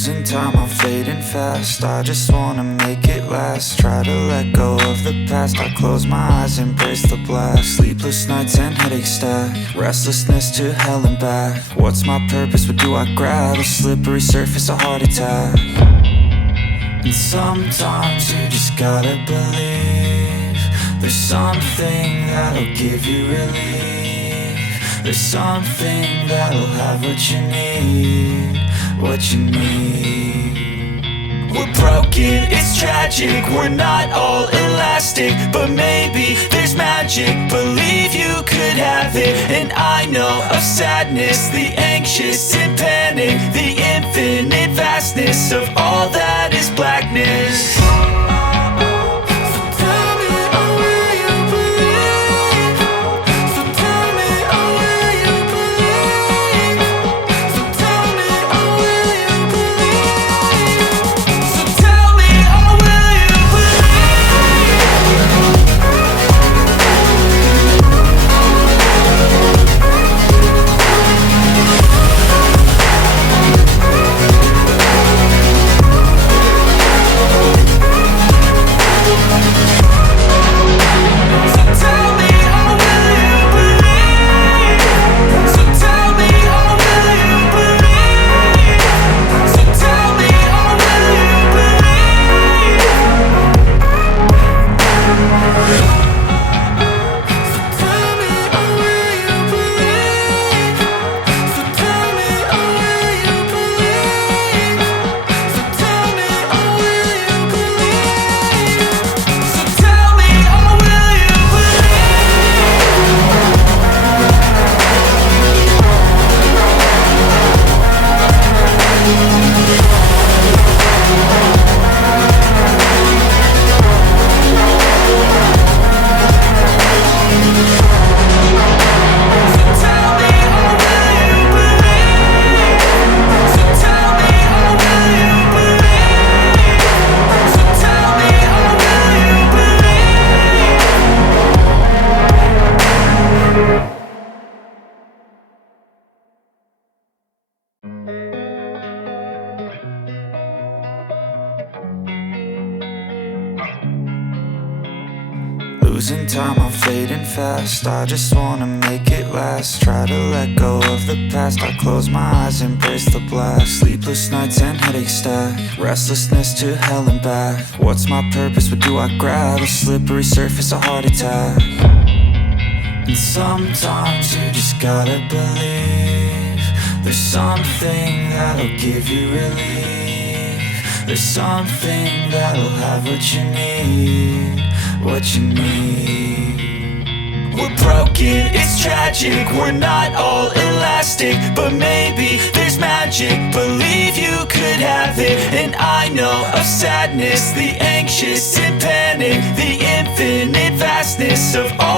Losing time, I'm fading fast. I just wanna make it last. Try to let go of the past. I close my eyes, embrace the blast. Sleepless nights and headaches stack. Restlessness to hell and back. What's my purpose? What do I grab? A slippery surface, a heart attack. And sometimes you just gotta believe there's something that'll give you relief. There's something that'll have what you need, what you need. We're broken, it's tragic, we're not all elastic, but maybe there's magic. Believe you could have it. And I know of sadness, the anxious and panic, the infinite vastness of all that is blackness. Losing time, I'm fading fast. I just wanna make it last. Try to let go of the past. I close my eyes, embrace the blast. Sleepless nights and headaches stack. Restlessness to hell and back. What's my purpose? What do I grab? A slippery surface, a heart attack. And sometimes you just gotta believe there's something that'll give you relief. There's something that'll have what you need, what you need. We're broken, it's tragic, we're not all elastic, but maybe there's magic. Believe you could have it. And I know of sadness, the anxious and panic, the infinite vastness of all